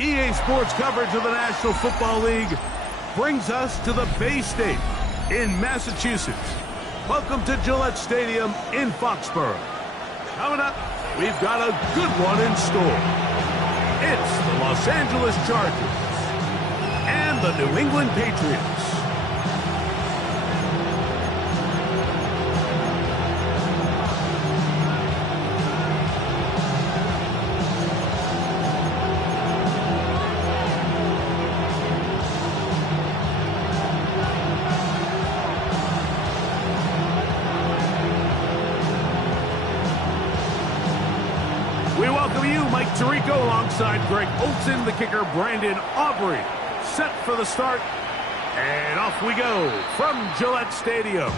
EA Sports coverage of the National Football League brings us to the Bay State in Massachusetts. Welcome to Gillette Stadium in Foxborough. Coming up, we've got a good one in store. It's the Los Angeles Chargers and the New England Patriots. We welcome you, Mike Tirico, alongside Greg Olson, the kicker, Brandon Aubrey. Set for the start, and off we go from Gillette Stadium.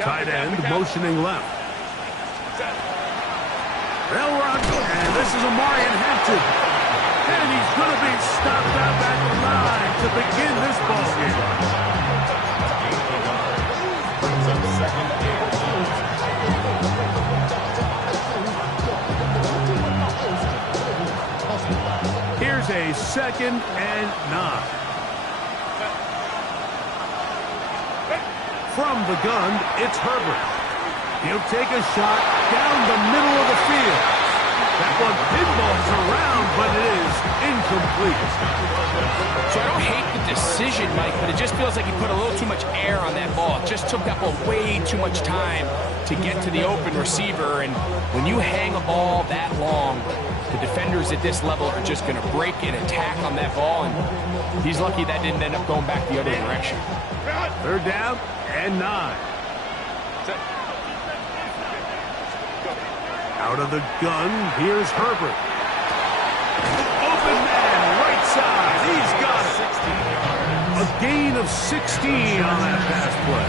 Tight end motioning left. They'll run, and this is Omarion Hampton. And he's going to be stopped out at the line to begin this ball game. Here's a 2nd and 9. From the gun, it's Herbert. He'll take a shot down the middle of the field. That one pinballs around, but it is incomplete. So I don't hate the decision, Mike, but it just feels like he put a little too much air on that ball. It just took that ball way too much time to get to the open receiver. And when you hang a ball that long, the defenders at this level are just going to break and attack on that ball. And he's lucky that didn't end up going back the other direction. 3rd down and 9. Out of the gun, here's Herbert. Open man, right side. He's got it. A gain of 16 on that pass play.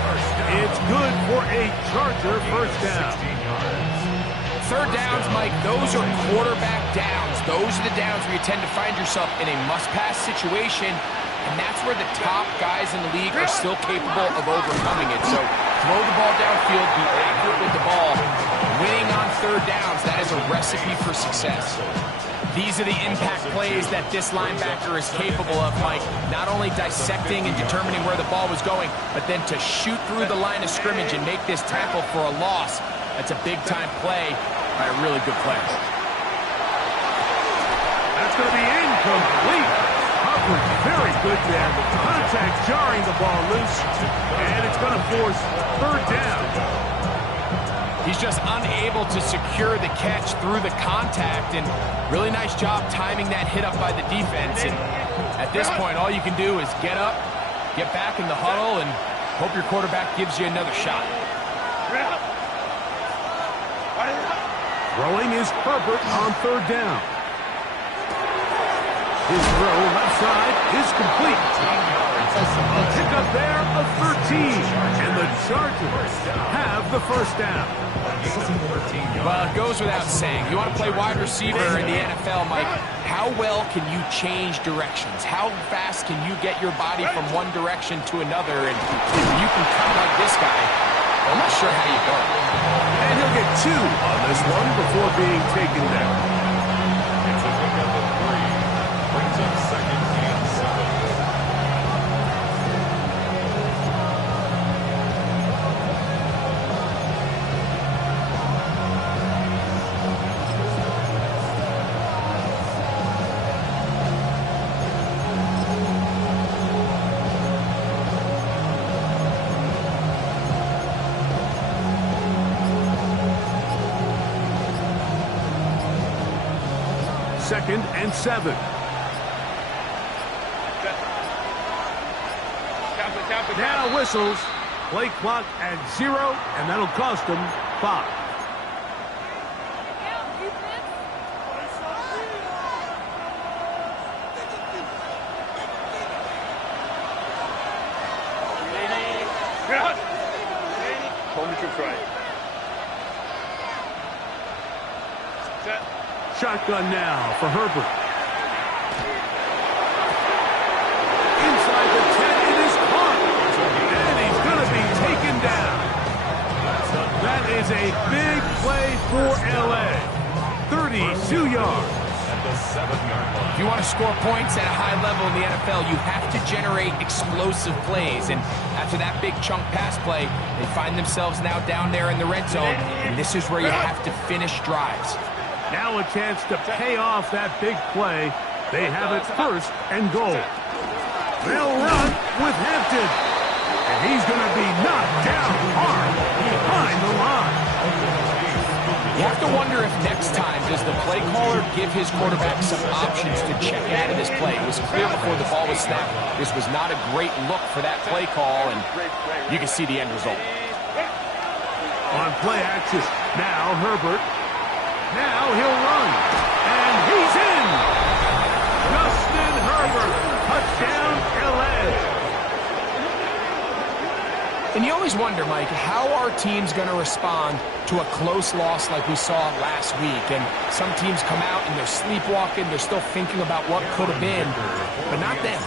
It's good for a Charger 1st down. 3rd downs, Mike, those are quarterback downs. Those are the downs where you tend to find yourself in a must-pass situation, and that's where the top guys in the league are still capable of overcoming it. So throw the ball downfield, be accurate with the ball. Winning on 3rd downs, that is a recipe for success. These are the impact plays that this linebacker is capable of, Mike. Not only dissecting and determining where the ball was going, but then to shoot through the line of scrimmage and make this tackle for a loss. That's a big-time play by a really good player. That's going to be incomplete. Coverage very good there. Contact jarring the ball loose, and it's going to force 3rd down. He's just unable to secure the catch through the contact, and really nice job timing that hit up by the defense. And at this point, all you can do is get up, get back in the huddle, and hope your quarterback gives you another shot. Throwing is Herbert on 3rd down. His throw left side is complete. A pickup there of 13. And the Chargers have the 1st down. Well, it goes without saying. You want to play wide receiver in the NFL, Mike, how well can you change directions? How fast can you get your body from one direction to another? And if you can come like this guy, I'm not sure how you go. And he'll get 2 on this one before being taken down. It's a pickup of 3. Brings up 2nd and 7. Second and 7. Now whistles. Play clock at 0, and that'll cost them 5. Shotgun now for Herbert. Inside the 10, it is caught. And he's going to be taken down. That is a big play for L.A. 32 yards. At the 7-yard line. If you want to score points at a high level in the NFL, you have to generate explosive plays. And after that big chunk pass play, they find themselves now down there in the red zone. And this is where you have to finish drives. Now a chance to pay off that big play. They have it first and goal. They'll run with Hampton. And he's going to be knocked down hard behind the line. You have to wonder if next time does the play caller give his quarterback some options to check out of this play. It was clear before the ball was snapped. This was not a great look for that play call, and you can see the end result. On play action, now Herbert. Now he'll run, and he's in! Justin Herbert, touchdown, L.A. And you always wonder, Mike, how are teams going to respond to a close loss like we saw last week? And some teams come out and they're sleepwalking, they're still thinking about what could have been, but not them.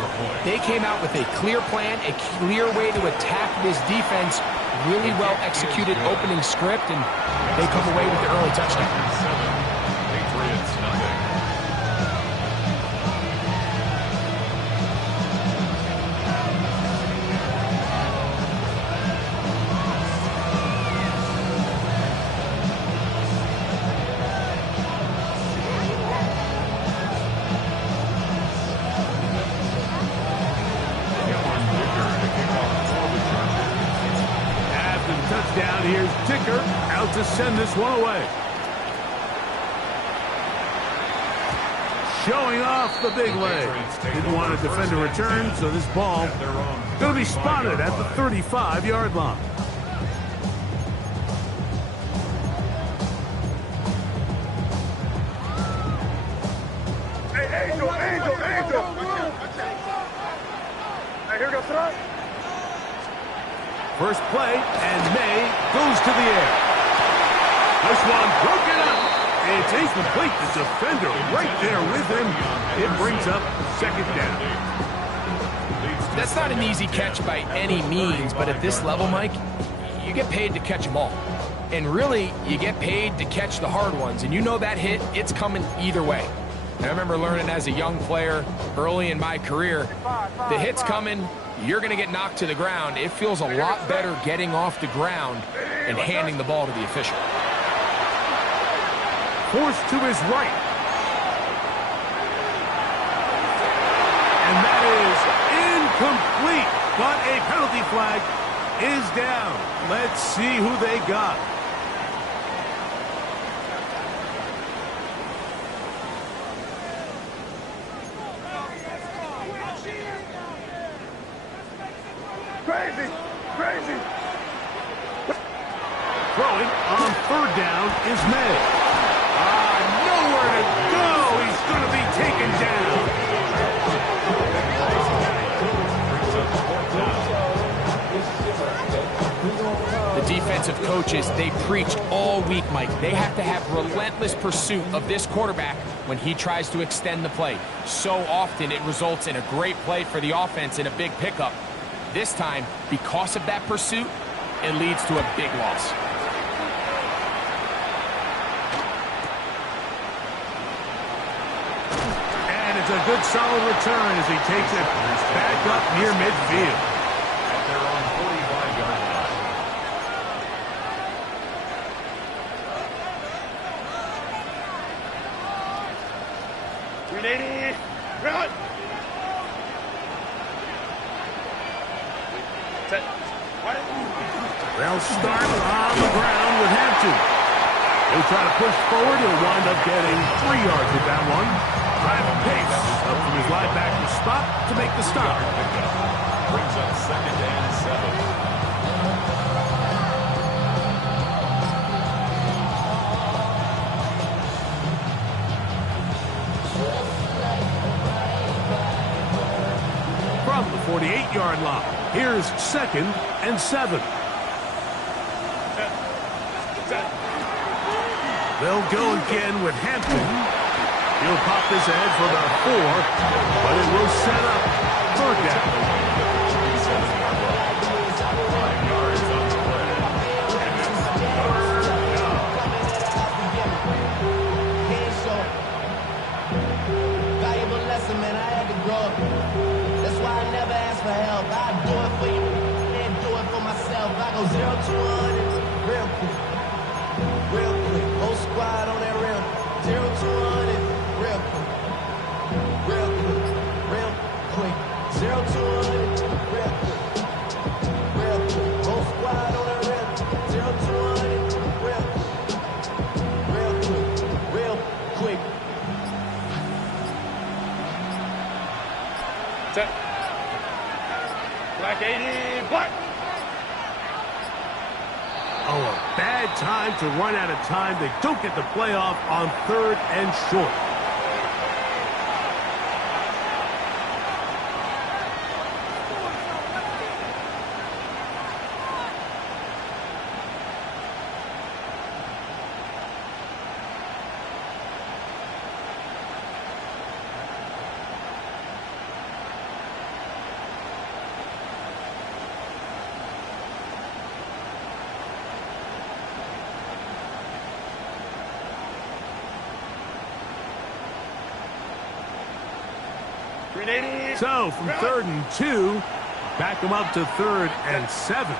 They came out with a clear plan, a clear way to attack this defense, really well executed opening script, and they come away with the early touchdown. Patriots nothing. Touchdown, here's Dicker out to send this one away. Showing off the big leg. Didn't want to defend a return, so this ball going to be spotted at the 35-yard line. Hey, Angel! Hey, here goes tonight. First play, and May goes to the air. This one broken up. It's incomplete. The defender right there with him. It brings up second down. That's not an easy catch by any means, but at this level, Mike, you get paid to catch them all. And really, you get paid to catch the hard ones. And you know that hit, it's coming either way. And I remember learning as a young player early in my career, the hit's coming, you're going to get knocked to the ground. It feels a lot better getting off the ground and handing the ball to the official. Forced to his right. And that is incomplete. But a penalty flag is down. Let's see who they got. Crazy! Throwing on third down is May. Nowhere to go. He's going to be taken down. The defensive coaches, they preached all week, Mike. They have to have relentless pursuit of this quarterback when he tries to extend the play. So often it results in a great play for the offense and a big pickup. This time, because of that pursuit, it leads to a big loss. And it's a good solid return as he takes it back up near midfield. At their own 45-yard line. Run! They'll start on the ground with Hampton. They try to push forward. He'll wind up getting 3 yards with that one. Driving pace up from his linebacker spot to make the stop. Brings up second and 7. From the 48-yard line. Here's 2nd and 7. They'll go again with Hampton. He'll pop this ahead for about 4, but it will set up 3rd down. Valuable lesson, man. I had to grow up. That's why I never ask for help. I do it for you and do it for myself. I go 0 to 100 real quick. Real quick. Whole squad on that real. 0 to 100 real quick. Real quick. Real quick. 0 to 100 real quick. Real quick. Whole squad on that real. 0 to 100 real quick. Real quick. Real quick. Set. Black 80, black. Oh, a bad time to run out of time. They don't get the playoff on 3rd and short. So, from 3rd and 2, back them up to 3rd and 7.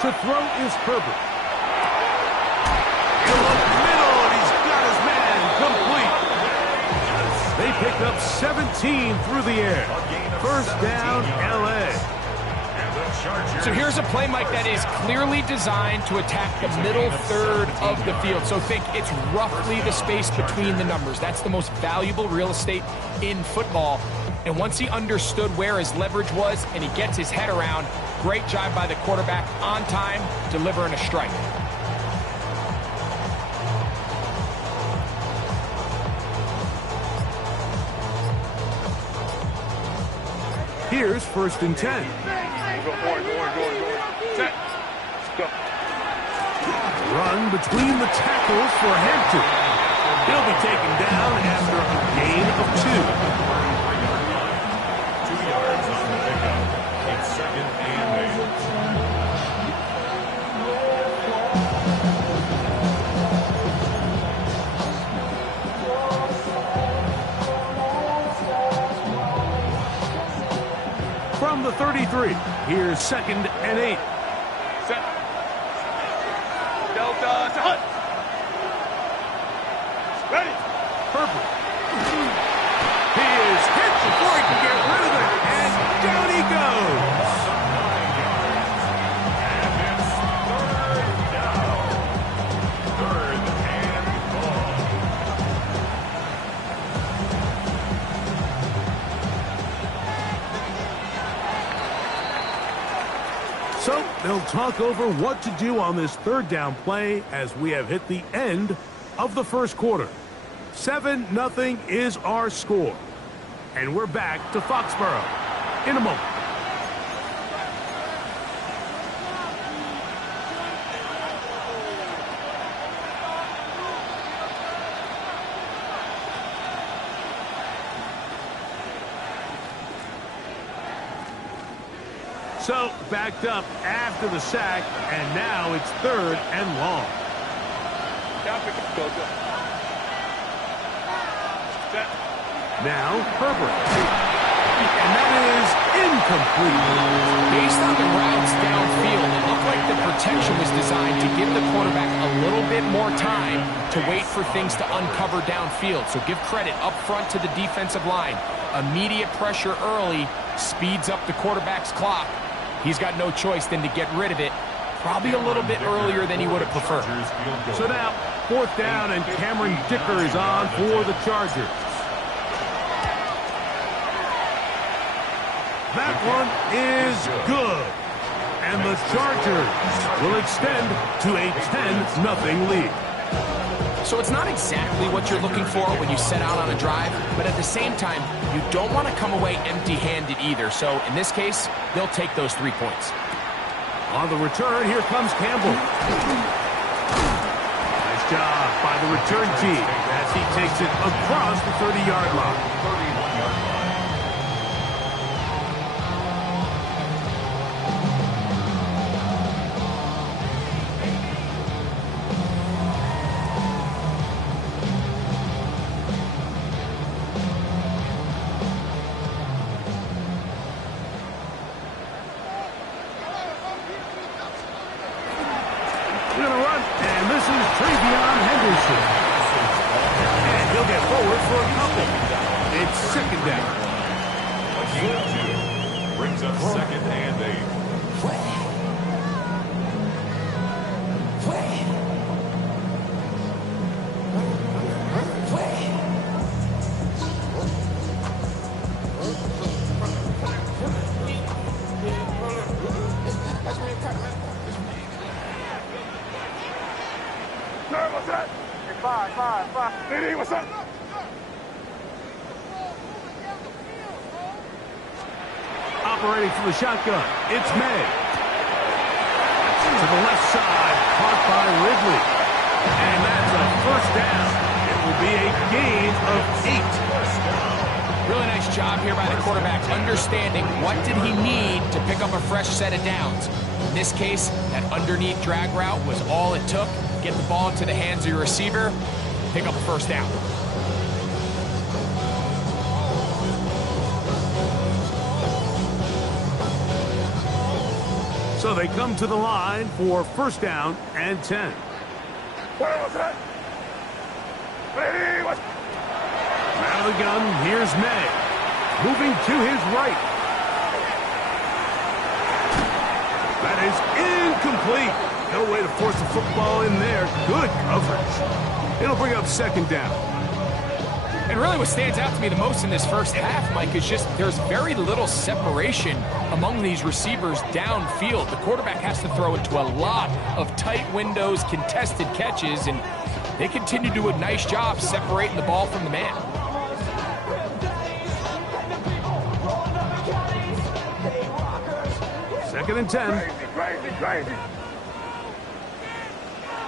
To throw is Herbert. In the middle, and he's got his man complete. They pick up 17 through the air. 1st down, L.A. So here's a play, Mike, that is clearly designed to attack the middle 3rd of the field. So think it's roughly the space between the numbers. That's the most valuable real estate in football. And once he understood where his leverage was and he gets his head around, great job by the quarterback on time, delivering a strike. Here's 1st and 10. Set. Go. Run between the tackles for Hampton. He'll be taken down after a gain of 2. 2 yards on the pickup. It's 2nd and 8. From the 33, here's 2nd and 8. Set. Delta to Hunt. Ready. Herbert. He is hit before he can get rid of it, and down he goes. So they'll talk over what to do on this 3rd down play as we have hit the end of the 1st quarter. 7-0 is our score. And we're back to Foxborough in a moment. So, backed up after the sack, and now it's 3rd and long. Now, Herbert. And that is incomplete. Based on the routes downfield, it looked like the protection was designed to give the quarterback a little bit more time to wait for things to uncover downfield. So give credit up front to the defensive line. Immediate pressure early speeds up the quarterback's clock. He's got no choice than to get rid of it, probably a little bit earlier than he would have preferred. So now, 4th down, and Cameron Dicker is on for the Chargers. That one is good. And the Chargers will extend to a 10-0 lead. So it's not exactly what you're looking for when you set out on a drive, but at the same time, you don't want to come away empty-handed either. So in this case, they'll take those 3 points. On the return, here comes Campbell. Nice job by the return team as he takes it across the 30-yard line. 31-yard line. We're going to run, and this is Travion Henderson. And he'll get forward for a couple. It's second down. A gain of 2 brings up second and 8. What's that? Hey, five. Hey, what's up? Operating from the shotgun, it's May. To the left side, caught by Ridley. And that's a first down. It will be a gain of 8. Really nice job here by the quarterback, understanding what did he need to pick up a fresh set of downs. In this case, that underneath drag route was all it took. Get the ball into the hands of your receiver, pick up a first down. So they come to the line for first down and 10. What was that? Hey, what's... Out of the gun, here's May. Moving to his right. That is incomplete. No way to force the football in there. Good coverage. It'll bring up second down. And really what stands out to me the most in this first half, Mike, is just there's very little separation among these receivers downfield. The quarterback has to throw into a lot of tight windows, contested catches, and they continue to do a nice job separating the ball from the man. Second and 10. Crazy.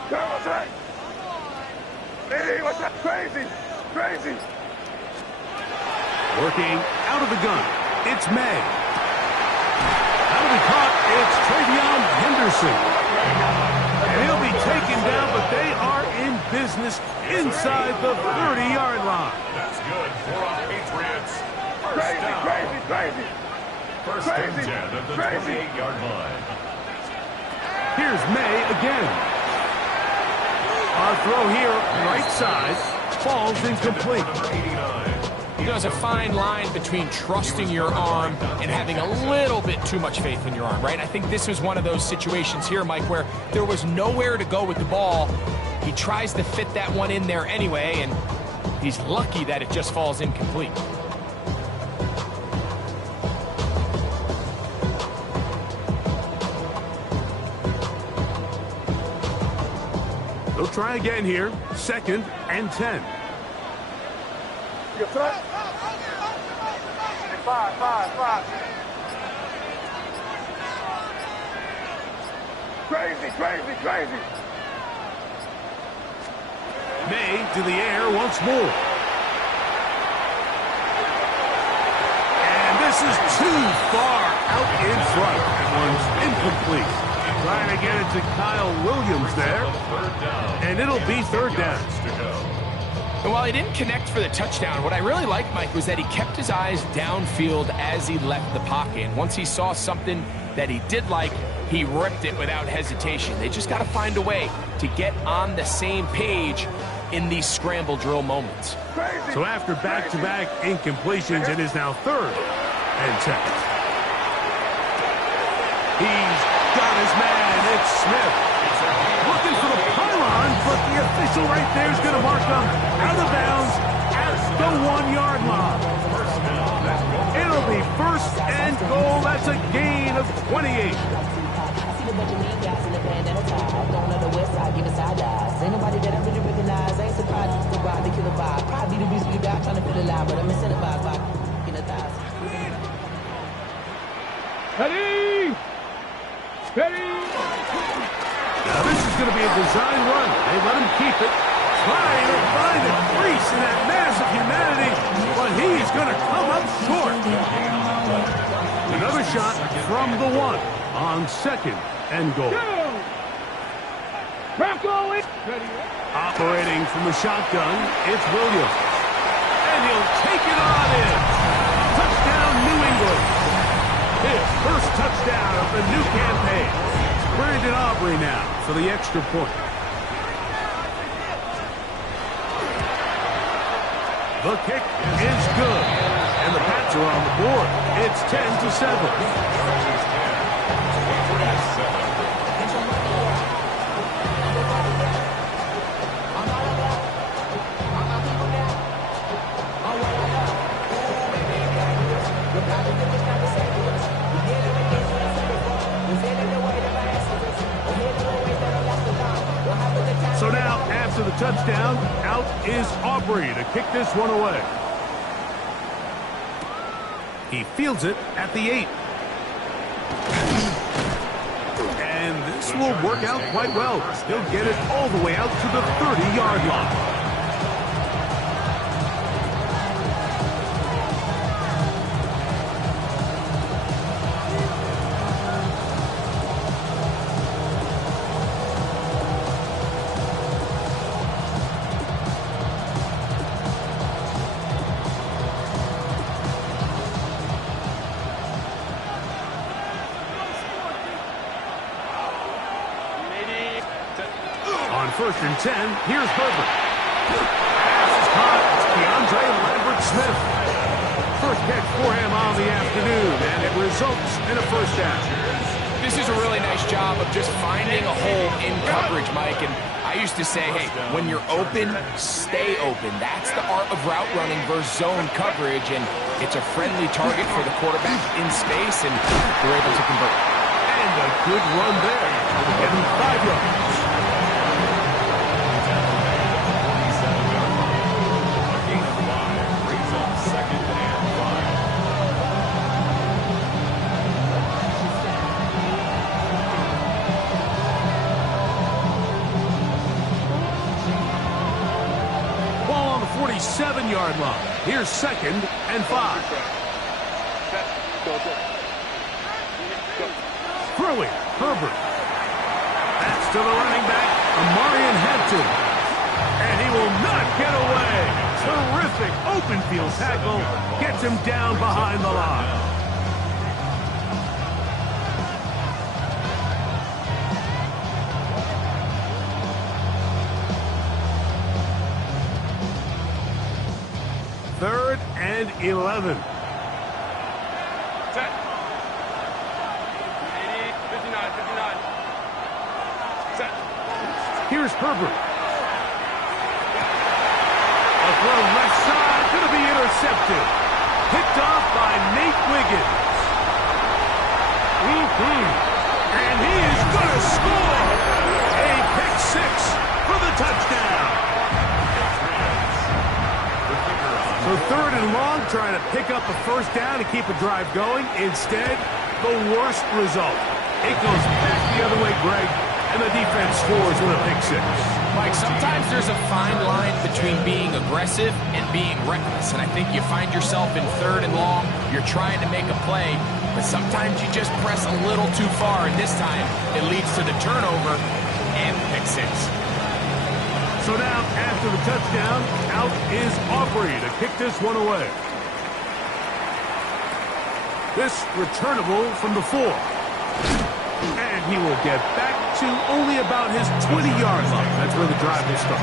What's that? Hey, what's that? Crazy. Working out of the gun. It's May. That'll be caught. It's Travion Henderson. And he'll be taken down, but they are in business inside the 30-yard line. That's good for our Patriots. Crazy. First and 10 at the 28-yard line. Here's May again. Our throw here, right side, falls incomplete. Number 89. You know, there's a fine line between trusting your arm and having a little bit too much faith in your arm, right? I think this was one of those situations here, Mike, where there was nowhere to go with the ball. He tries to fit that one in there anyway, and he's lucky that it just falls incomplete. They'll try again here. Second and 10. You throw? Five. Crazy. May to the air once more. And this is too far out in front. That one's incomplete. Trying to get it to Kyle Williams there. And it'll be third down. And while he didn't connect for the touchdown, what I really liked, Mike, was that he kept his eyes downfield as he left the pocket. And once he saw something that he did like, he ripped it without hesitation. They just got to find a way to get on the same page in these scramble drill moments. So after back-to-back incompletions, it is now third and 10. He's got his man. It's Smith. Looking for the pylon, but the official right there is going to mark him out of bounds at the 1-yard line. It'll be first and goal. That's a gain of 28. Guys in the band and a tie. Going on the west side, give us side eyes. Ain't nobody that I really recognize. Ain't the vibe. Probably the reason you got trying to feel alive, but I'm incentivized by in the thighs. Ready? Steady! Now this is going to be a design run. They let him keep it. Trying to find a crease in that mass of humanity, but he's going to come up short. Another shot from the 1 on 2nd and goal. Operating from the shotgun, it's Williams. And he'll take it on in. Touchdown, New England. His first touchdown of the new campaign. Brandon Aubrey now for the extra point. The kick is good. And the Pats are on the board. It's 10-7. So now, after the touchdown, out is Aubrey to kick this one away. He fields it at the 8. And this will work out quite well. He'll get it all the way out to the 30-yard line. On 1st and 10, here's Herbert. Pass is caught. It's Keandre Lambert-Smith. First catch for him on the afternoon, and it results in a first down. This is a really nice job of just finding a hole in coverage, Mike. And I used to say, hey, when you're open, stay open. That's the art of route running versus zone coverage, and it's a friendly target for the quarterback in space, and they're able to convert. And a good run there. Getting 5 yards. Ball on the 47-yard line. Here's 2nd and 5. Throwing, Herbert. That's to the running back, Amarian Hampton. And he will not get away. Terrific open field tackle. Gets him down behind the line. Third and 11. Set. 59, 59. Set. Here's Herbert. A throw left side, going to be intercepted. Picked off by Nate Wiggins. And he is going to score. A pick 6 for the touchdown. So 3rd and long, trying to pick up a first down to keep a drive going. Instead, the worst result. It goes back the other way, Greg, and the defense scores with a pick 6. Mike, sometimes there's a fine line between being aggressive and being reckless, and I think you find yourself in 3rd and long, you're trying to make a play, but sometimes you just press a little too far, and this time it leads to the turnover and pick 6. So now, after the touchdown, out is Aubrey to kick this one away. This returnable from the 4. And he will get back to only about his 20-yard line. That's where the drive will start.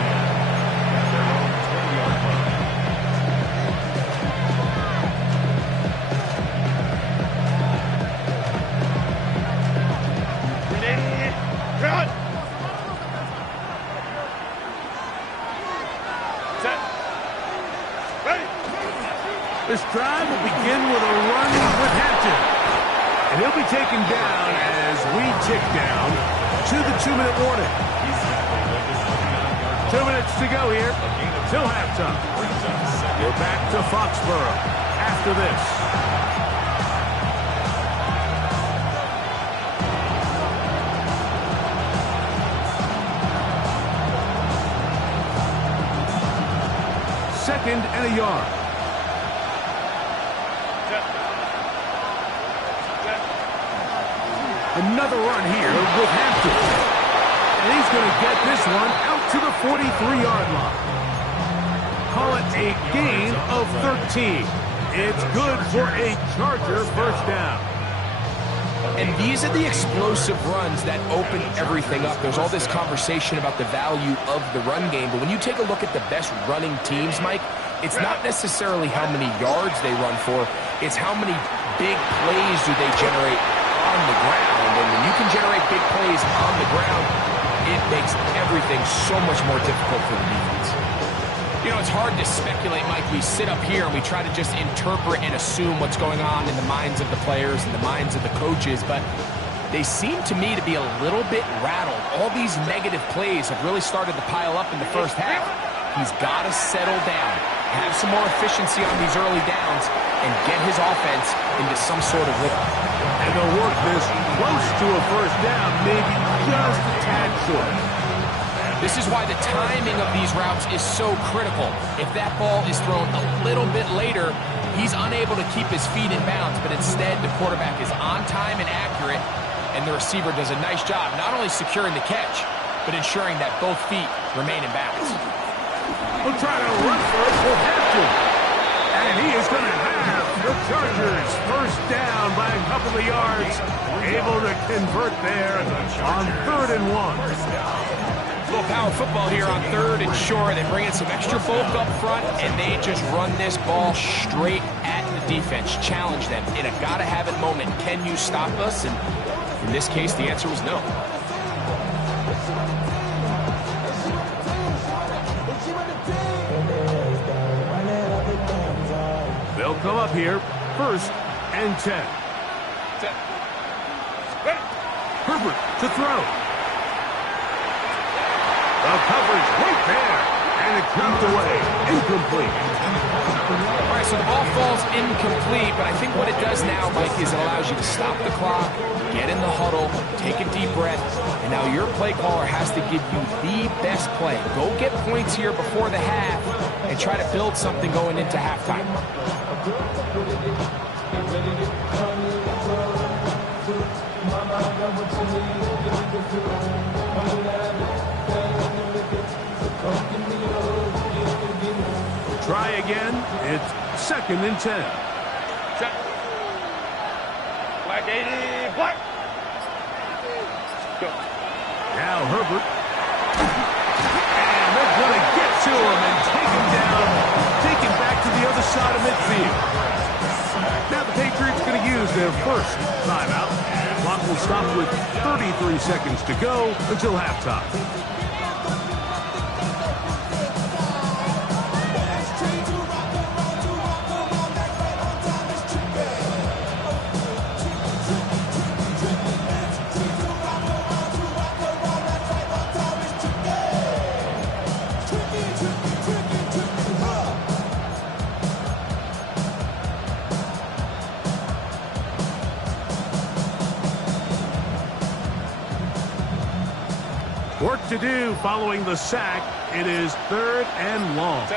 This drive will begin with a run with Hampton. And he'll be taken down as we tick down to the 2-minute warning. 2 minutes to go here till halftime. We're back to Foxborough after this. Second and a yard. Another run here with Hampton. And he's going to get this one out to the 43-yard line. Call it a gain of 13. It's good for a Charger first down. And these are the explosive runs that open everything up. There's all this conversation about the value of the run game, but when you take a look at the best running teams, Mike, it's not necessarily how many yards they run for, it's how many big plays do they generate on the ground. And when you can generate big plays on the ground, it makes everything so much more difficult for the defense. You know, it's hard to speculate, Mike. We sit up here and we try to just interpret and assume what's going on in the minds of the players and the minds of the coaches, but they seem to me to be a little bit rattled. All these negative plays have really started to pile up in the first half. He's got to settle down, have some more efficiency on these early downs, and get his offense into some sort of rhythm. And they'll work this close to a first down, maybe just a tad short. This is why the timing of these routes is so critical. If that ball is thrown a little bit later, he's unable to keep his feet in bounds, but instead the quarterback is on time and accurate, and the receiver does a nice job not only securing the catch, but ensuring that both feet remain in bounds. We'll try to run for it with Hampton. And he is going to have the Chargers first down by a couple of yards, able to convert there on 3rd and 1. Little power football here on 3rd and short. They bring in some extra bulk up front, and they just run this ball straight at the defense, challenge them in a gotta-have-it moment. Can you stop us? And in this case, the answer was no. They'll come up here, 1st and 10. Herbert to throw. The coverage right there, and it's knocked away, incomplete. All right, so the ball falls incomplete, but I think what it does now, Mike, is it allows you to stop the clock, get in the huddle, take a deep breath, and now your play caller has to give you the best play. Go get points here before the half and try to build something going into halftime. Try again. It's 2nd and 10. Black 80, black. Go. Now Herbert. And they're going to get to him and take him down. Take him back to the other side of midfield. Now the Patriots going to use their first timeout. Clock will stop with 33 seconds to go until halftime. Work to do following the sack. It is 3rd and long.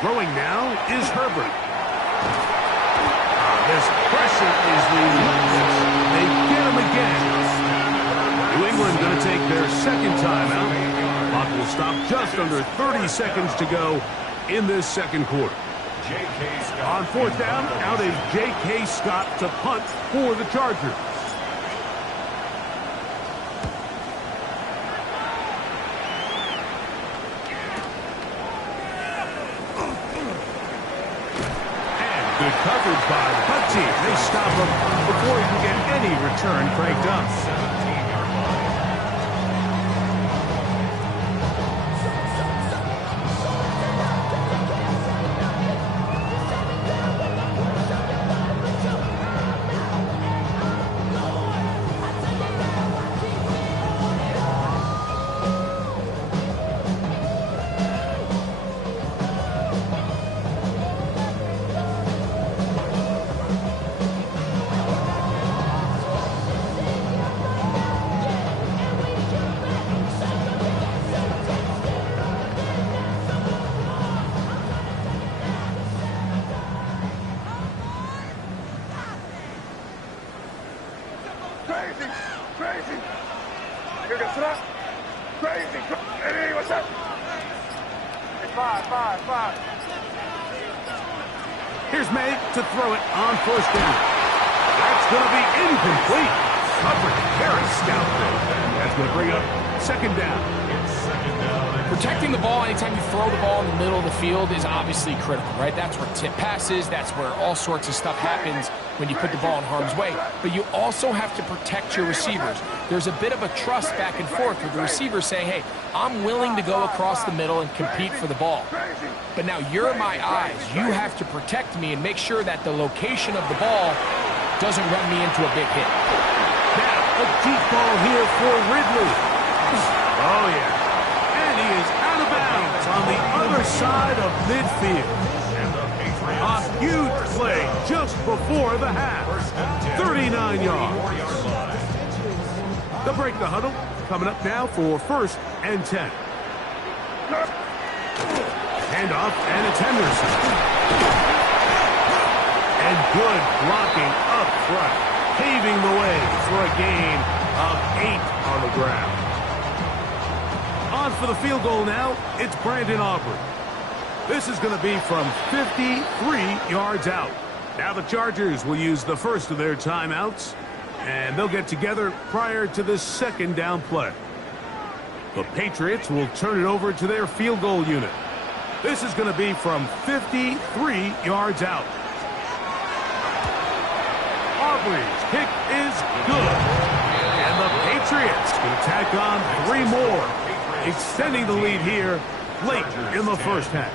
Throwing now is Herbert. This pressure is relentless. They get him again. New England going to take their 2nd timeout. Clock will stop just under 30 seconds to go in this 2nd quarter. On 4th down, out is J.K. Scott to punt for the Chargers. And good coverage by the punt team. They stop him before he can get any return cranked up. Crazy, crazy. Here goes it up. Crazy. Hey, what's up? Hey, five. Here's May to throw it on first down. That's going to be incomplete. Covered. Very stout there. That's going to bring up second down. Protecting the ball anytime you throw the ball in the middle of the field is obviously critical, right? That's where tip passes, that's where all sorts of stuff happens when you put the ball in harm's way. But you also have to protect your receivers. There's a bit of a trust back and forth with the receiver saying, hey, I'm willing to go across the middle and compete for the ball. But now you're my eyes. You have to protect me and make sure that the location of the ball doesn't run me into a big hit. Now, a deep ball here for Ridley. Oh, yeah. And he is out of bounds on the other side of midfield. A huge play just before the half. 39 yards. They'll break the huddle. Coming up now for 1st and 10. Handoff, and it's Henderson. And good blocking up front, paving the way for a gain of 8 on the ground. On for the field goal now, it's Brandon Aubrey. This is going to be from 53 yards out. Now the Chargers will use the first of their timeouts, and they'll get together prior to this second down play. The Patriots will turn it over to their field goal unit. This is going to be from 53 yards out. Aubrey's kick is good. And the Patriots can tack on 3 more, extending the lead here late in the first half.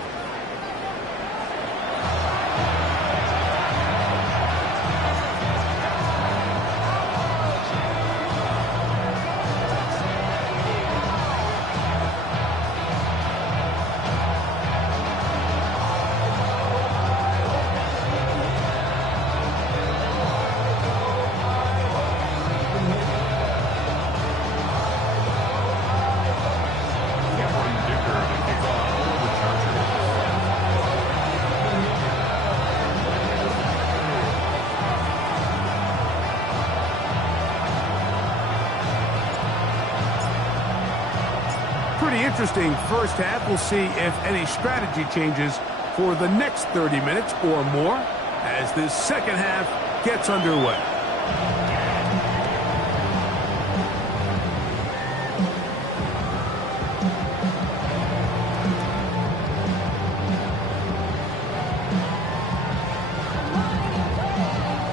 Interesting first half. We'll see if any strategy changes for the next 30 minutes or more as this second half gets underway.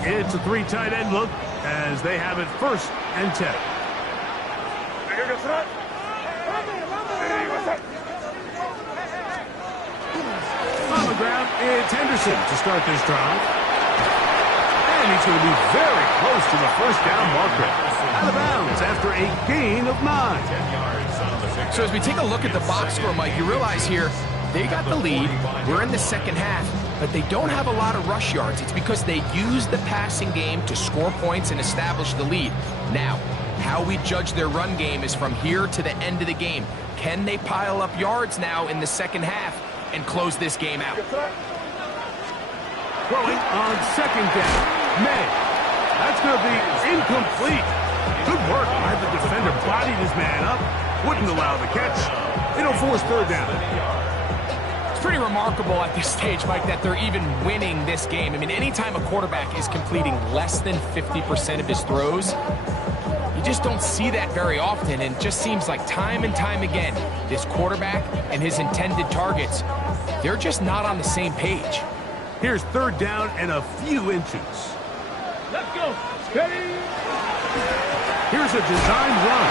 It's a 3 tight end look as they have it 1st and 10. Here goes it. On the ground, it's Henderson to start this drive. And he's going to be very close to the first down marker. Out of bounds after a gain of 9. So as we take a look at the box score, Mike, you realize here they got the lead. We're in the second half, but they don't have a lot of rush yards. It's because they use the passing game to score points and establish the lead. Now, how we judge their run game is from here to the end of the game. Can they pile up yards now in the second half and close this game out? Throwing on second down. May. That's going to be incomplete. Good work by the defender. Bodied his man up. Wouldn't allow the catch. It'll force 3rd down. It's pretty remarkable at this stage, Mike, that they're even winning this game. I mean, anytime a quarterback is completing less than 50% of his throws, you just don't see that very often, and it just seems like time and time again, this quarterback and his intended targets, they're just not on the same page. Here's 3rd down and a few inches. Let's go. Steady. Here's a design run,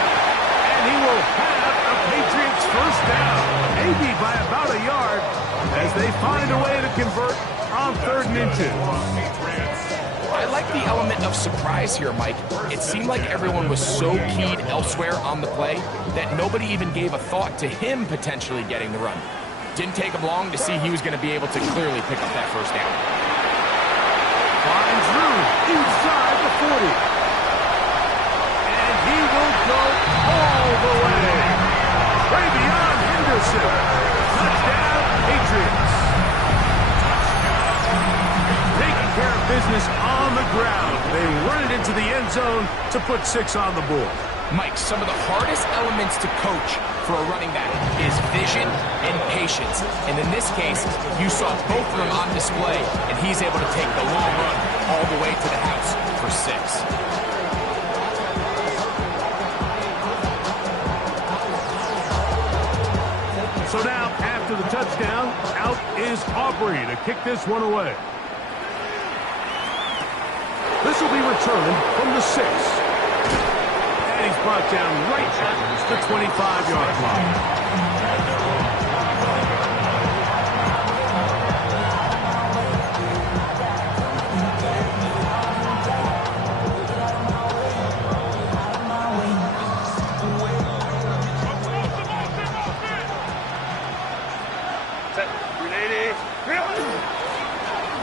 and he will have a Patriots 1st down, maybe by about a yard, as they find a way to convert on 3rd and inches. I like the element of surprise here, Mike. It seemed like everyone was so keyed elsewhere on the play that nobody even gave a thought to him potentially getting the run. Didn't take him long to see he was going to be able to clearly pick up that 1st down. Finds room inside the 40. And he will go all the way. Way beyond Henderson. Touchdown, Patriots. Taking care of business on the ground. They run it into the end zone to put 6 on the board. Mike, some of the hardest elements to coach for a running back is vision and patience. And in this case, you saw both of them on display, and he's able to take the long run all the way to the house for 6. So now, after the touchdown, out is Aubrey to kick this one away. This will be returned from the 6. And he's brought down right at the 25-yard line.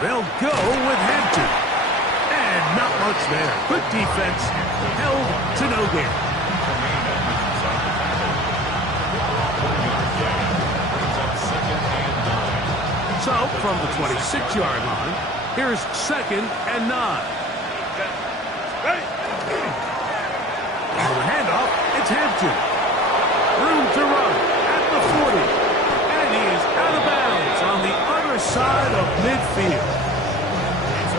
They'll go with Hampton. And not much there. Good defense. Held to no gain. So, from the 26-yard line, here's 2nd and 9. On the handoff, it's Hampton. Room to run at the 40. And he is out of bounds on the other side of midfield.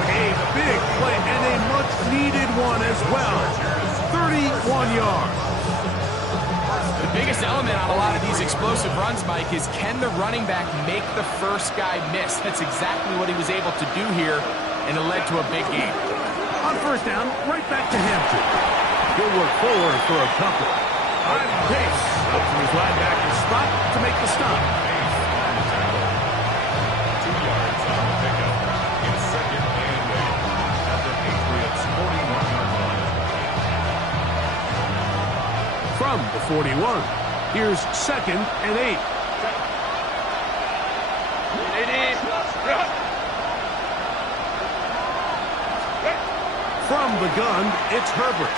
A big play and a much-needed one as well. 31 yards. The biggest element on a lot of these explosive runs, Mike, is can the running back make the first guy miss? That's exactly what he was able to do here, and it led to a big game. On 1st down, right back to Hampton. He'll work forward for a couple. On pace, up to his linebacker spot to make the stop. 2 yards on the pickup. It's 2nd and 8 at the Patriots' 41-yard line. From the 41, here's 2nd and 8. From the gun, it's Herbert.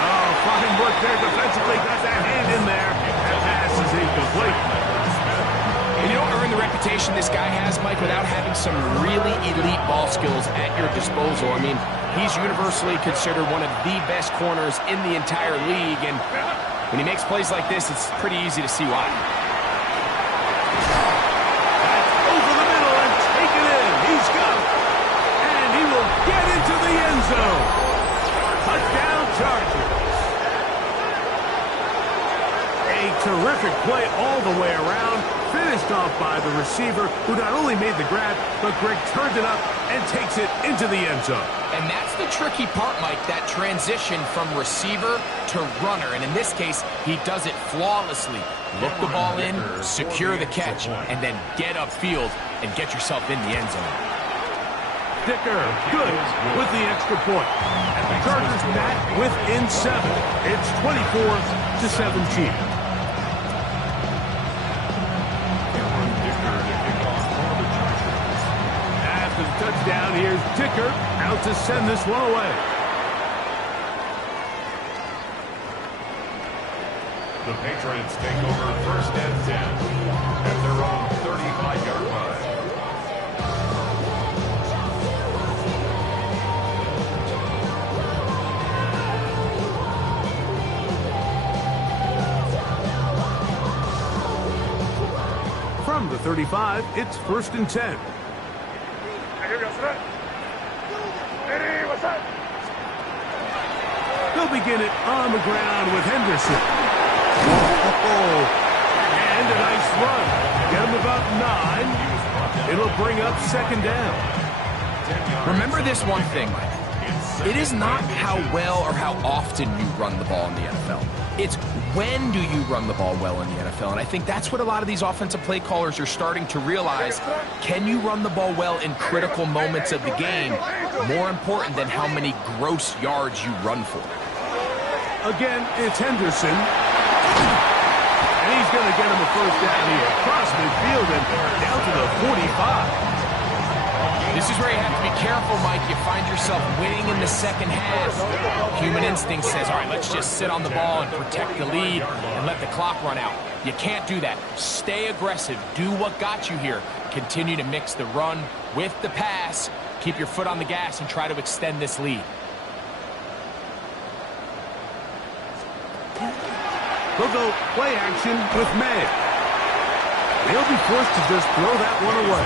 Oh, fine work there defensively. Got that hand in there. That pass is incomplete. And you don't earn the reputation this guy has, Mike, without having some really elite ball skills at your disposal. I mean, he's universally considered one of the best corners in the entire league, and when he makes plays like this, it's pretty easy to see why. That's over the middle and take it in. He's got it. And he will get into the end zone. Touchdown Chargers. A terrific play all the way around. Finished off by the receiver, who not only made the grab, but Greg turned it up and takes it into the end zone. And that's the tricky part, Mike, that transition from receiver to runner. And in this case, he does it flawlessly. Look the ball in, secure the catch, and then get upfield and get yourself in the end zone. Dicker, good with the extra point. And the Chargers back within 7. It's 24-17. After the touchdown, here's Dicker out to send this one away. The Patriots take over 1st and 10 at their own 35-yard line. From the 35, it's 1st and 10. They'll begin it on the ground with Henderson. Oh, and a nice run. Get him about 9. It'll bring up 2nd down. Remember this one thing, Mike. It is not how well or how often you run the ball in the NFL. It's when do you run the ball well in the NFL. And I think that's what a lot of these offensive play callers are starting to realize. Can you run the ball well in critical moments of the game? More important than how many gross yards you run for. Again, it's Henderson. And he's going to get him a 1st down here. Across midfield and down to the 45. This is where you have to be careful, Mike. You find yourself winning in the 2nd half. Human instinct says, all right, let's just sit on the ball and protect the lead and let the clock run out. You can't do that. Stay aggressive. Do what got you here. Continue to mix the run with the pass. Keep your foot on the gas and try to extend this lead. They'll go play action with May. They'll be forced to just throw that one away.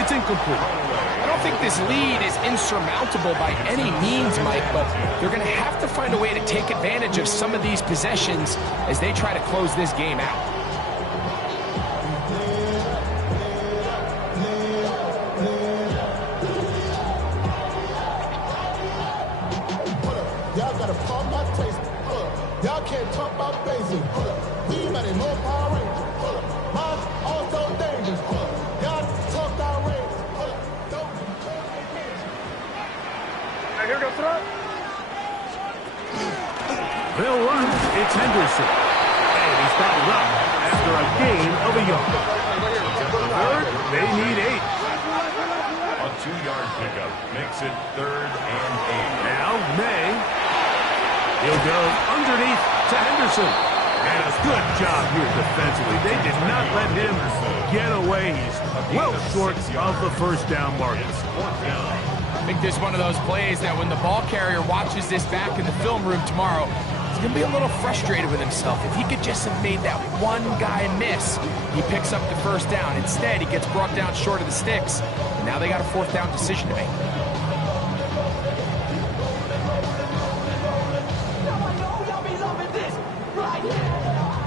It's incomplete. I don't think this lead is insurmountable by any means, Mike, but they're going to have to find a way to take advantage of some of these possessions as they try to close this game out. Y'all gotta pump my taste. Y'all can't talk about basic. We mighty low power rangers. Mine's also dangerous. Y'all talk outrageous. Now here goes up. They'll run. It's Henderson. And he's fouled up after a gain of a yard. Third, they need 8. A 2-yard pickup makes it 3rd and 8. Now, May. He'll go underneath to Henderson. And a good job here defensively. They did not let him get away. He's well short of the first down mark. I think there's one of those plays that when the ball carrier watches this back in the film room tomorrow, he's going to be a little frustrated with himself. If he could just have made that one guy miss, he picks up the first down. Instead, he gets brought down short of the sticks. And now they got a 4th down decision to make.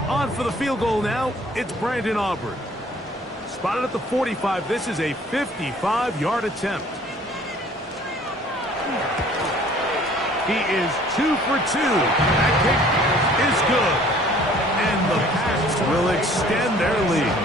On for the field goal now, it's Brandon Aubrey. Spotted at the 45, this is a 55-yard attempt. He is 2 for 2. That kick is good. And the Pats will extend their lead.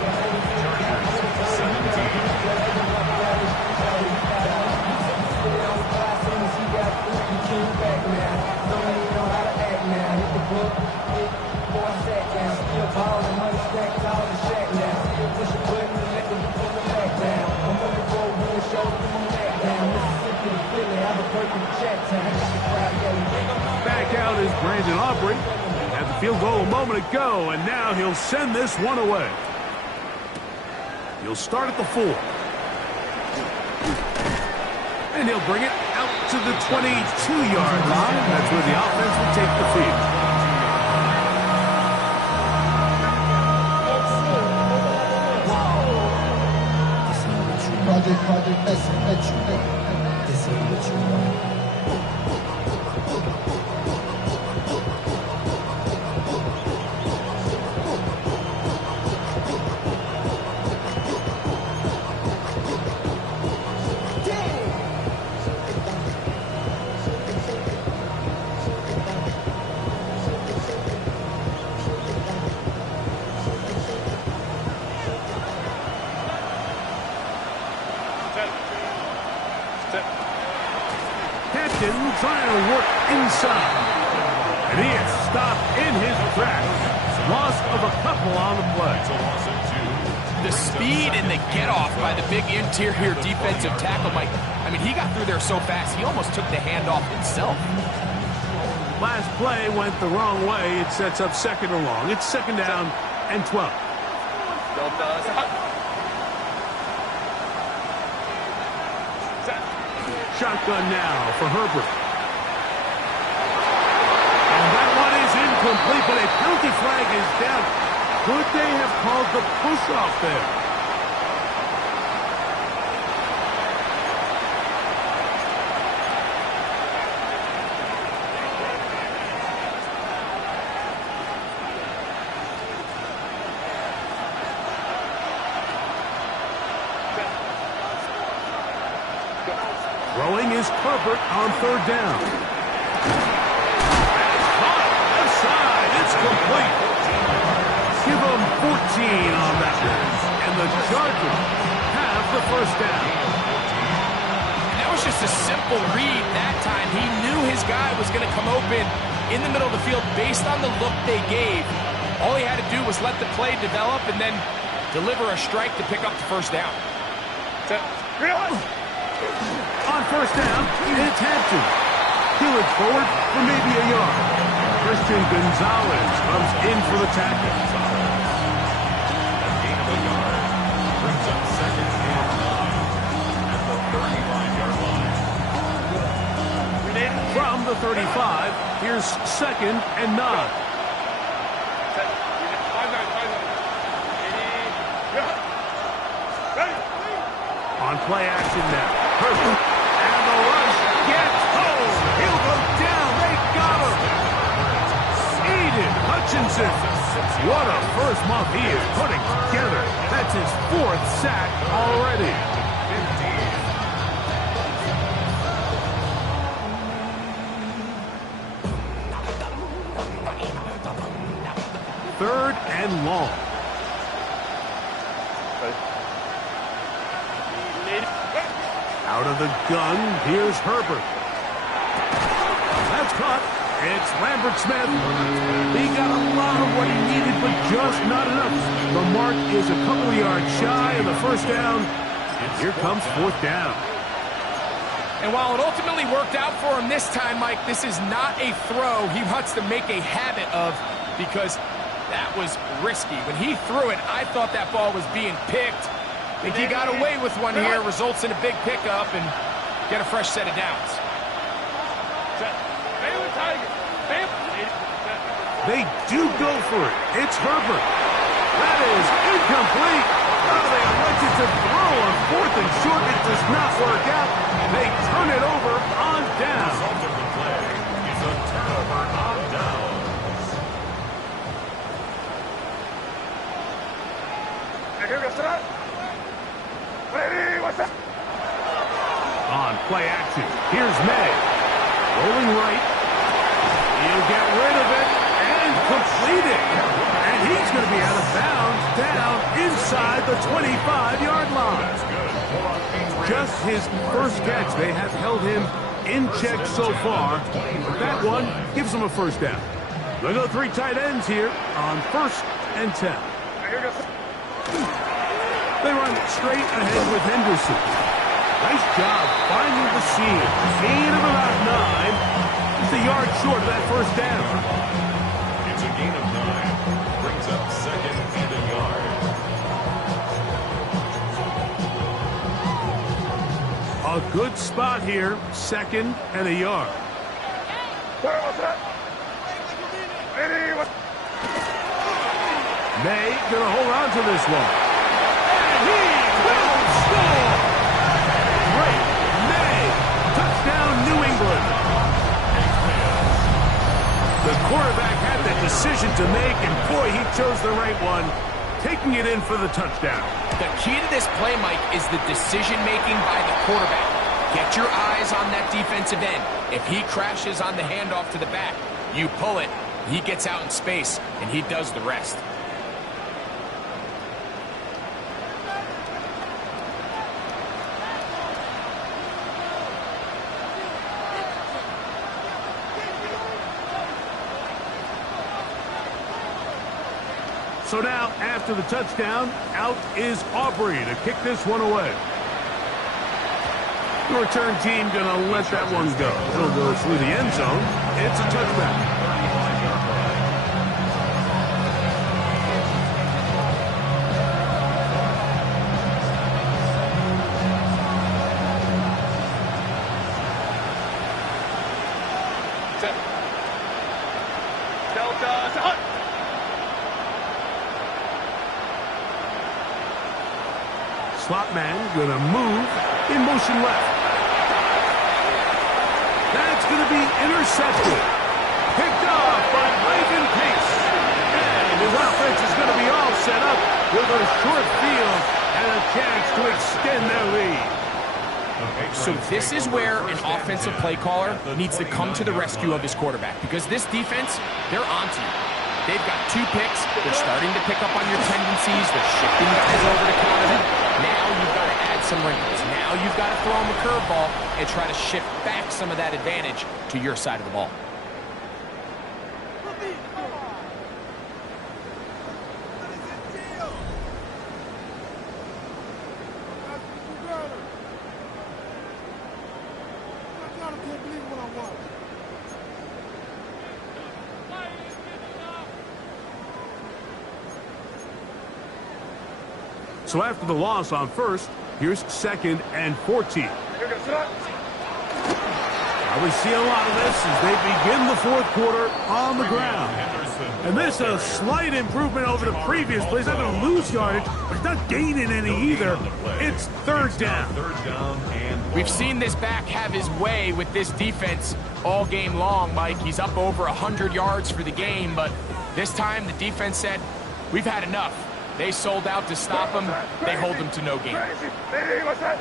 Back out is Brandon Aubrey. Had the field goal a moment ago, and now he'll send this one away. He'll start at the 4. And he'll bring it out to the 22-yard line. That's where the offense will take the field. Project, this ain't what you want. Trying to work inside. And he is stopped in his tracks. Loss of a couple on the play. The speed and the get-off by the big interior defensive tackle, Mike. I mean, he got through there so fast, he almost took the handoff himself. Last play went the wrong way. It sets up 2nd and long. It's 2nd down and 12. Shotgun now for Herbert. And that one is incomplete, but a penalty flag is down. Could they have called the push-off there? Throwing is Herbert on 3rd down. That's caught aside. It's complete. Give them 14 on that one. And the Chargers have the 1st down. And that was just a simple read that time. He knew his guy was going to come open in the middle of the field based on the look they gave. All he had to do was let the play develop and then deliver a strike to pick up the 1st down. On 1st down, it's Hampton. He looks forward for maybe a yard. Christian Gonzalez comes in for the tackle. A gain of a yard brings up 2nd and 9 at the 35-yard line. From the 35, here's 2nd and 9. On play action now. Herbert. And the rush gets home. He'll go down. They got him. Aiden Hutchinson. What a first month he is putting together. That's his 4th sack already. 3rd and long. Out of the gun, here's Herbert. That's caught. It's Lambert Smith. He got a lot of what he needed, but just not enough. The mark is a couple of yards shy of the first down. And here comes 4th down. And while it ultimately worked out for him this time, Mike, this is not a throw he wants to make a habit of, because that was risky. When he threw it, I thought that ball was being picked. I think he got away with one here, results in a big pickup, and get a fresh set of downs. They do go for it. It's Herbert. That is incomplete. Oh, they elected to throw on 4th and short. It does not work out. They turn it over on down. The result of the play is a turnover on downs. Ready, what's up? On play action, here's May. Rolling right. He'll get rid of it and complete it. And he's going to be out of bounds down inside the 25-yard line. Just his first catch. They have held him in check so far. That one gives him a first down. They'll go 3 tight ends here on 1st and 10. They run straight ahead with Henderson. Nice job finding the seam. Gain of about 9. Just a yard short of that first down. It's a gain of 9. Brings up 2nd and a yard. A good spot here. 2nd and a yard. May gonna hold on to this one. And he will score! Great. May. Touchdown, New England. The quarterback had that decision to make, and boy, he chose the right one, taking it in for the touchdown. The key to this play, Mike, is the decision-making by the quarterback. Get your eyes on that defensive end. If he crashes on the handoff to the back, you pull it, he gets out in space, and he does the rest. So now, after the touchdown, out is Aubrey to kick this one away. The return team going to let that one go. It'll go through the end zone. It's a touchback. Slot man going to move in motion left. That's going to be intercepted. Picked off by Ivan Pace. And his offense is going to be all set up with a short field and a chance to extend their lead. So this is where an offensive play caller needs to come to the rescue of his quarterback, because this defense, they're onto you. They've got 2 picks. They're starting to pick up on your tendencies. They're shifting guys over to counter them. Now you've got to add some wrinkles. Now you've got to throw them a curveball and try to shift back some of that advantage to your side of the ball. So after the loss on 1st, here's 2nd and 14. We see a lot of this as they begin the fourth quarter on the ground. And this is a slight improvement over the previous play. He's not going to lose yardage, but he's not gaining any either. It's third down. We've seen this back have his way with this defense all game long, Mike. He's up over 100 yards for the game, but this time the defense said, we've had enough. They sold out to stop him. They hold him to no gain. Hey, what's that?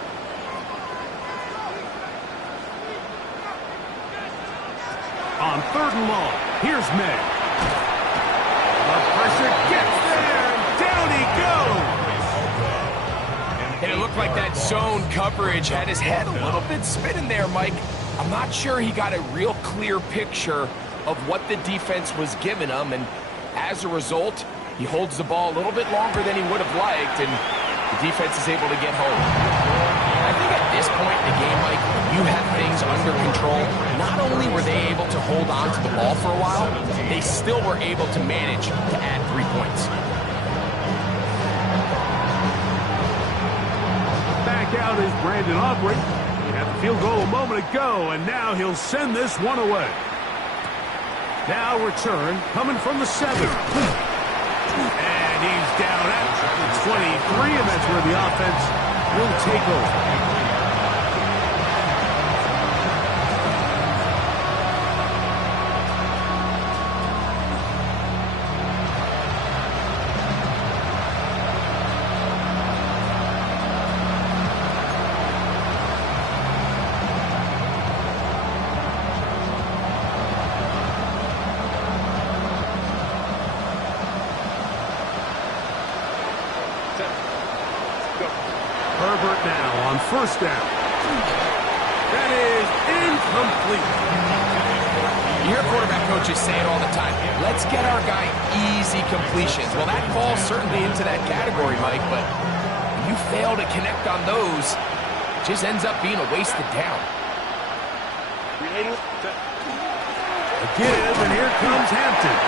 On third and long, here's May. The pressure gets there, and down he goes. And it looked like that zone coverage had his head a little bit spinning there, Mike. I'm not sure he got a real clear picture of what the defense was giving him, and as a result, he holds the ball a little bit longer than he would have liked, and the defense is able to get home. I think at this point in the game, Mike, you have things under control. Not only were they able to hold on to the ball for a while, they still were able to manage to add 3 points. Back out is Brandon Aubrey. He had the field goal a moment ago, and now he'll send this one away. Now return coming from the 7. And he's down at the 23, and that's where the offense will take over. Herbert now on first down. That is incomplete. You hear quarterback coaches say it all the time. Let's get our guy easy completions. Well, that falls certainly into that category, Mike, but when you fail to connect on those, it just ends up being a wasted down. A give, and here comes Hampton.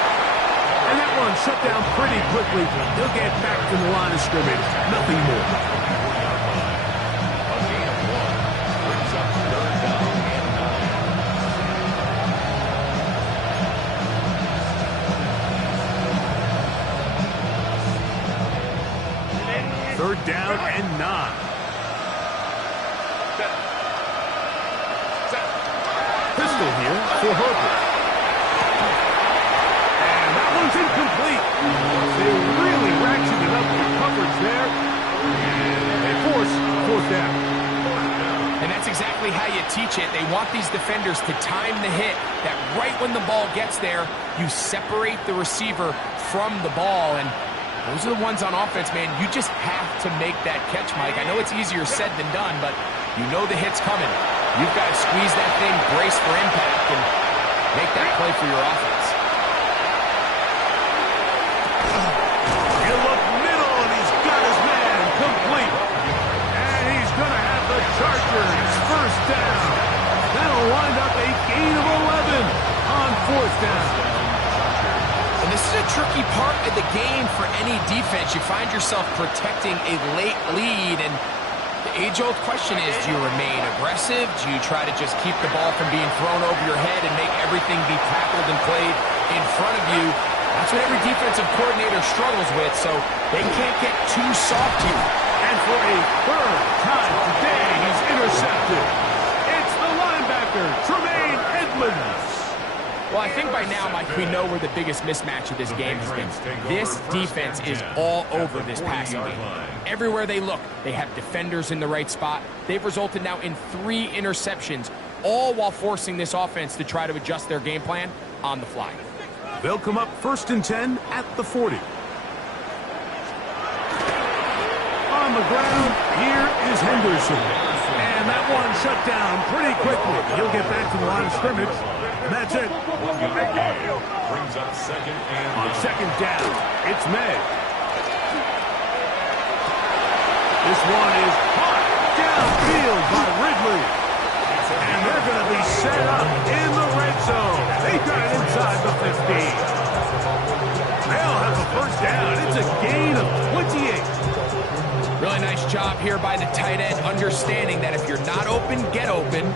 And that one shut down pretty quickly. He'll get back to the line of scrimmage. Nothing more. Third down and 9. Pistol here for Herbert. And that one's incomplete. They really ratcheted up the coverage there. And they force fourth down. And that's exactly how you teach it. They want these defenders to time the hit, that right when the ball gets there, you separate the receiver from the ball. And those are the ones on offense, man. You just have to make that catch, Mike. I know it's easier said than done, but you know the hit's coming. You've got to squeeze that thing, brace for impact, and make that play for your offense. You look middle, and he's got his man complete. And he's going to have the Chargers first down. That'll wind up a gain of 11 on fourth down. And this is a tricky part of the game for any defense. You find yourself protecting a late lead, and the age-old question is, do you remain aggressive? Do you try to just keep the ball from being thrown over your head and make everything be tackled and played in front of you? That's what every defensive coordinator struggles with, so they can't get too soft here. And for a third time today, he's intercepted. It's the linebacker, Tremaine Edmonds. Well, I think by now, Mike, we know where the biggest mismatch of this game has been. This defense is all over this passing game. Everywhere they look, they have defenders in the right spot. They've resulted now in 3 interceptions, all while forcing this offense to try to adjust their game plan on the fly. They'll come up 1st and 10 at the 40. On the ground, here is Henderson. And that one shut down pretty quickly. He'll get back to the line of scrimmage. And that's it. Brings up second and on second down, it's May. This one is caught downfield by Ridley. And they're going to be set up in the red zone. They got it inside the 15. They'll have a first down. It's a gain of 28. Really nice job here by the tight end, understanding that if you're not open, get open.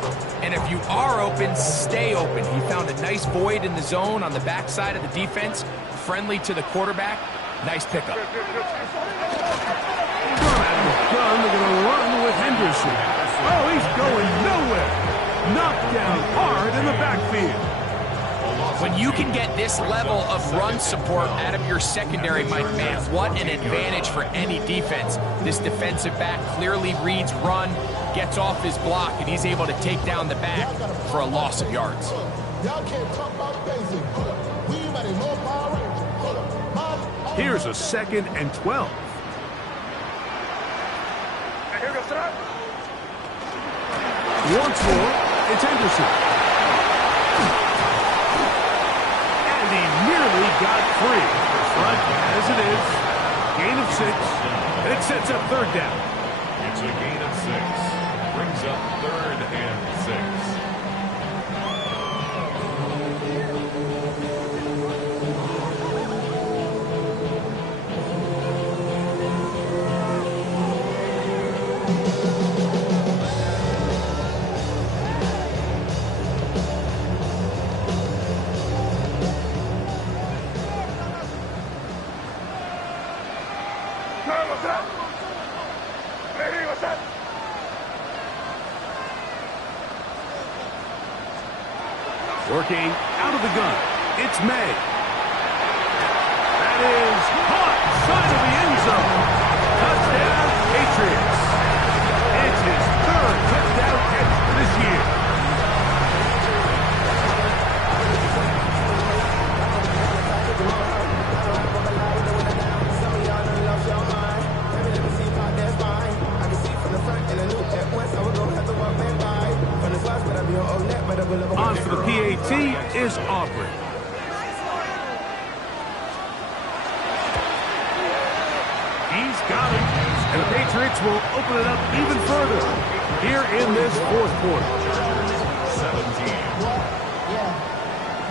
And if you are open, stay open. He found a nice void in the zone on the backside of the defense, friendly to the quarterback. Nice pickup. Run out of the gun. They're going to run with Henderson. Oh, he's going nowhere. Knocked down hard in the backfield. When you can get this level of run support out of your secondary, Mike, man, what an advantage for any defense. This defensive back clearly reads run, gets off his block, and he's able to take down the back for a loss of yards. Y'all can't talk about basic. We might have no Power Ranger. Here's a 2nd and 12. Here goes that. Once more, it's Henderson. And he nearly got free. But as it is, gain of 6. And it sets up 3rd down. It's a gain of 6. Brings up 3rd and 6. Working out of the gun. It's May. That is caught inside of the end zone. Touchdown, Patriots. It's his 3rd touchdown catch this year. On for the PAT is Aubrey. He's got him. And the Patriots will open it up even further here in this 4th quarter. 17. Yeah.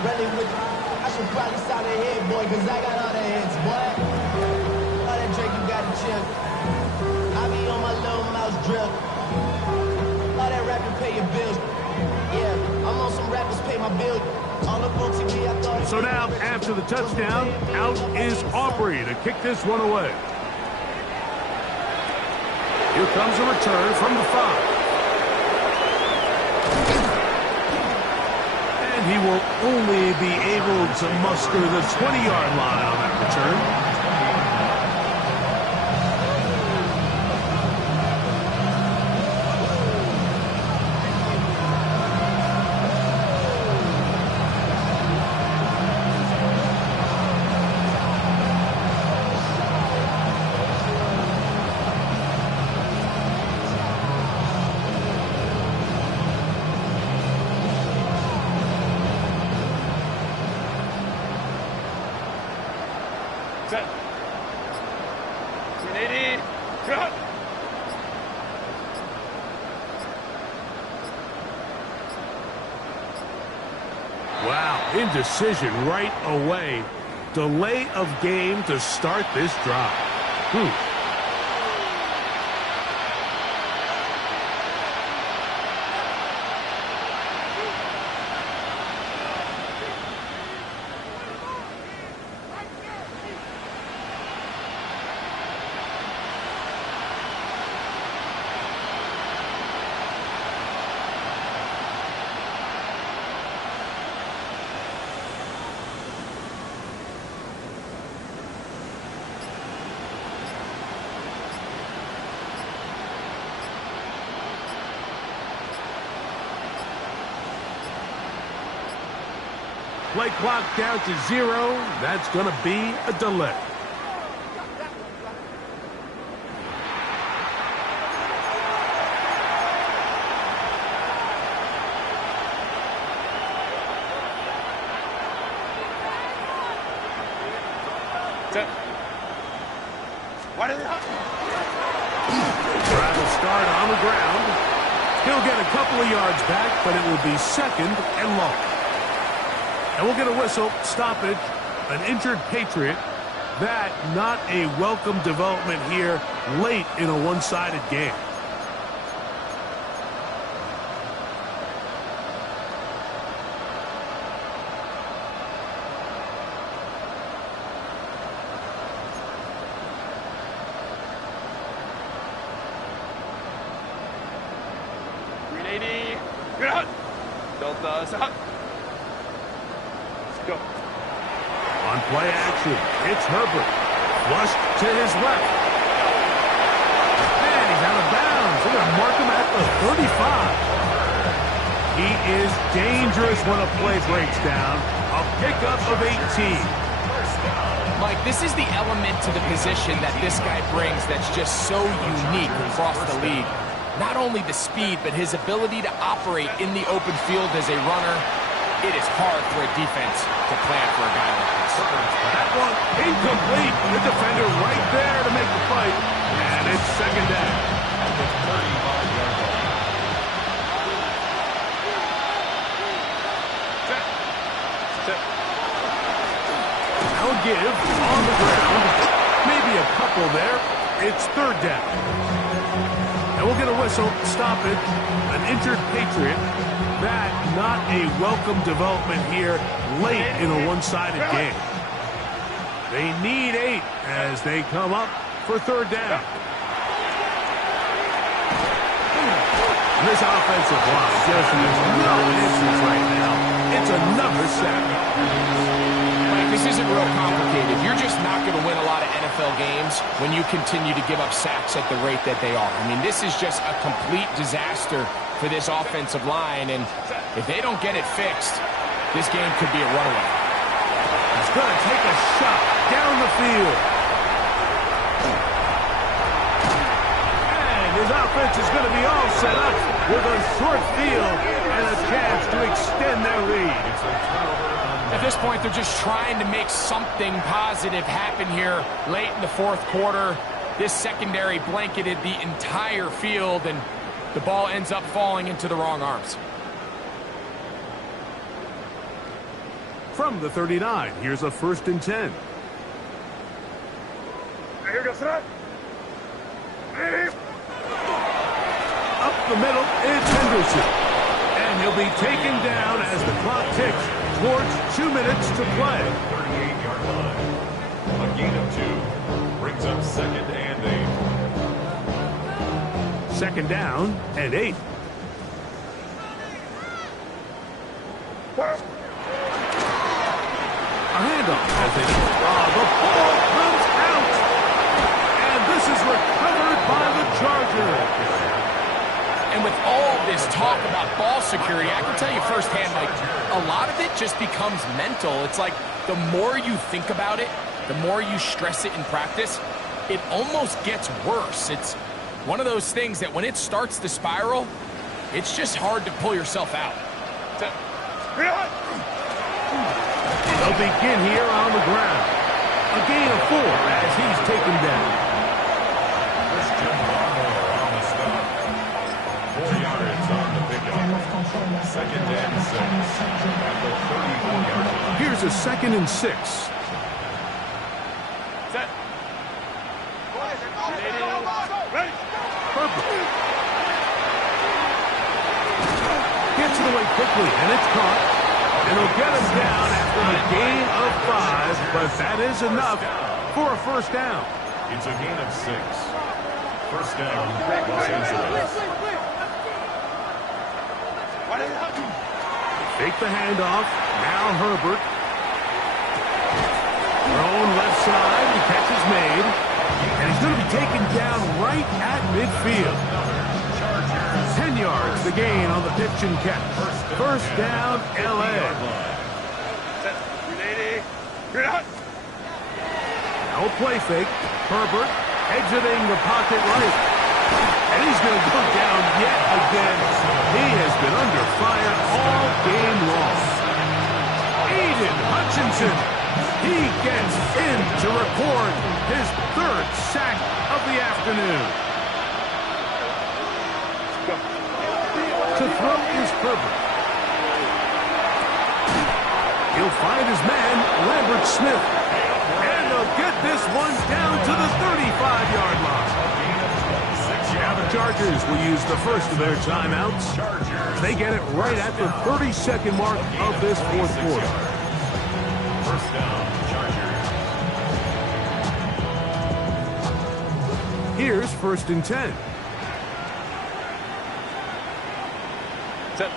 Really, I should probably start a head, boy, because I got all the heads, boy. All that Drake, you got to chill. I be on my little mouse drip. All that rapping, pay your bills. Yeah, I'm on some rappers, pay my bill. All up on TV, I thought. So now, after the touchdown, out is Aubrey to kick this one away. Here comes a return from the 5. And he will only be able to muster the 20-yard line on that return. Set. 180. Cut. Wow, indecision right away. Delay of game to start this drive. Play clock down to 0. That's going to be a delay. Set. What is it? Trying to start on the ground. He'll get a couple of yards back, but it will be 2nd and long. And we'll get a whistle, stoppage, an injured Patriot. That not a welcome development here late in a one-sided game. Delta, stop. Let's go. On play action, it's Herbert. Flushed to his left. And he's out of bounds. They're going to mark him at the 35. He is dangerous when a play breaks down. A pickup of 18. Mike, this is the element to the position that this guy brings that's just so unique across the league. Not only the speed, but his ability to operate in the open field as a runner. It is hard for a defense to plan for a guy like this. That one incomplete. The defender right there to make the fight. And it's second down. It's 35-yard line. Now give on the ground. Maybe a couple there. It's third down. And we'll get a whistle, stop it, an injured Patriot. That not a welcome development here late in a one-sided game. They need 8 as they come up for third down. And this offensive line just has no issues right now. It's another sack. Mike, this isn't real complicated. You're just not going to win a lot of NFL games when you continue to give up sacks at the rate that they are. I mean, this is just a complete disaster for this offensive line, and if they don't get it fixed, this game could be a runaway. He's going to take a shot down the field. And his offense is going to be all set up with a short field and a chance to extend their lead. At this point, they're just trying to make something positive happen here late in the fourth quarter. This secondary blanketed the entire field, and the ball ends up falling into the wrong arms. From the 39, here's a 1st and 10. Here goes that. Up the middle, it's Henderson. And he'll be taken down as the clock ticks towards 2 minutes to play. 38-yard line. A gain of 2 brings up 2nd and 8. Second down and 8. A handoff as they the ball comes out. And this is recovered by the Chargers. And with all this talk about ball security, I can tell you firsthand, like, a lot of it just becomes mental. It's like the more you think about it, the more you stress it in practice, it almost gets worse. It's one of those things that when it starts to spiral, it's just hard to pull yourself out. They'll begin here on the ground. A gain of 4 as he's taken down. Christian Barmore on the stop. 4 yards on the pickup. 2nd and 6 at the 34-yard line. Here's a 2nd and 6. Set. Ready. Herbert gets it away quickly, and it's caught. And he'll get him down after a gain of 5, but that is enough for a 1st down. It's a gain of 6. 1st down, Los Angeles. Take the handoff. Now Herbert. Thrown left side. The catch is made. And he's going to be taken down right at midfield. 10 yards the gain on the pitch and catch. 1st down, L.A. You're not. Now a play fake. Herbert exiting the pocket right. And he's going to go down yet again. He has been under fire all game long. Aiden Hutchinson. He gets in to record his 3rd sack of the afternoon. To throw is Herbert. He'll find his man, Lambert Smith. And the will get this one down to the 35-yard line. Yeah, the Chargers will use the first of their timeouts. They get it right at the 30-second mark of this fourth quarter. First down, Chargers. Here's 1st and 10. Set.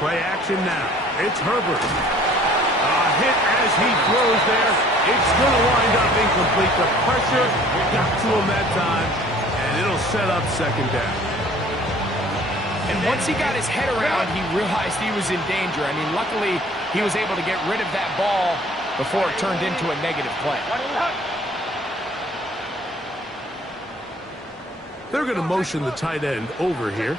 Play action now. It's Herbert. A hit as he throws there. It's going to wind up incomplete. The pressure got to him that time, and it'll set up 2nd down. And once he got his head around, he realized he was in danger. I mean, luckily, he was able to get rid of that ball before it turned into a negative play. They're going to motion the tight end over here.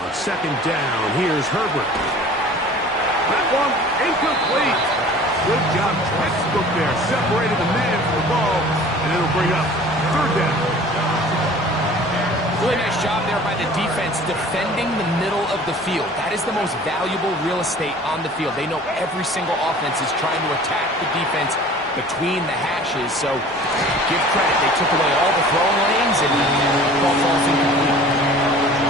On 2nd down, here's Herbert. That one incomplete. Good job, textbook there. Separated the man from the ball, and it'll bring up 3rd down. Really nice job there by the defense defending the middle of the field. That is the most valuable real estate on the field. They know every single offense is trying to attack the defense between the hashes, so give credit. They took away all the throwing lanes, and the ball falls incomplete.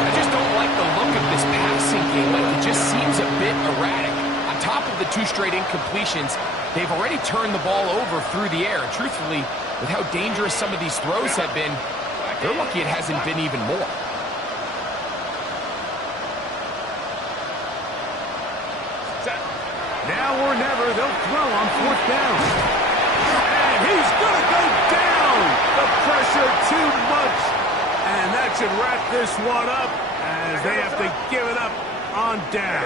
I just don't like the look of this passing game. Like, it just seems a bit erratic. On top of the 2 straight incompletions, they've already turned the ball over through the air. And truthfully, with how dangerous some of these throws have been, they're lucky it hasn't been even more. Now or never, they'll throw on 4th down. And he's going to go down. The pressure too much. And that should wrap this one up as they have to give it up on down.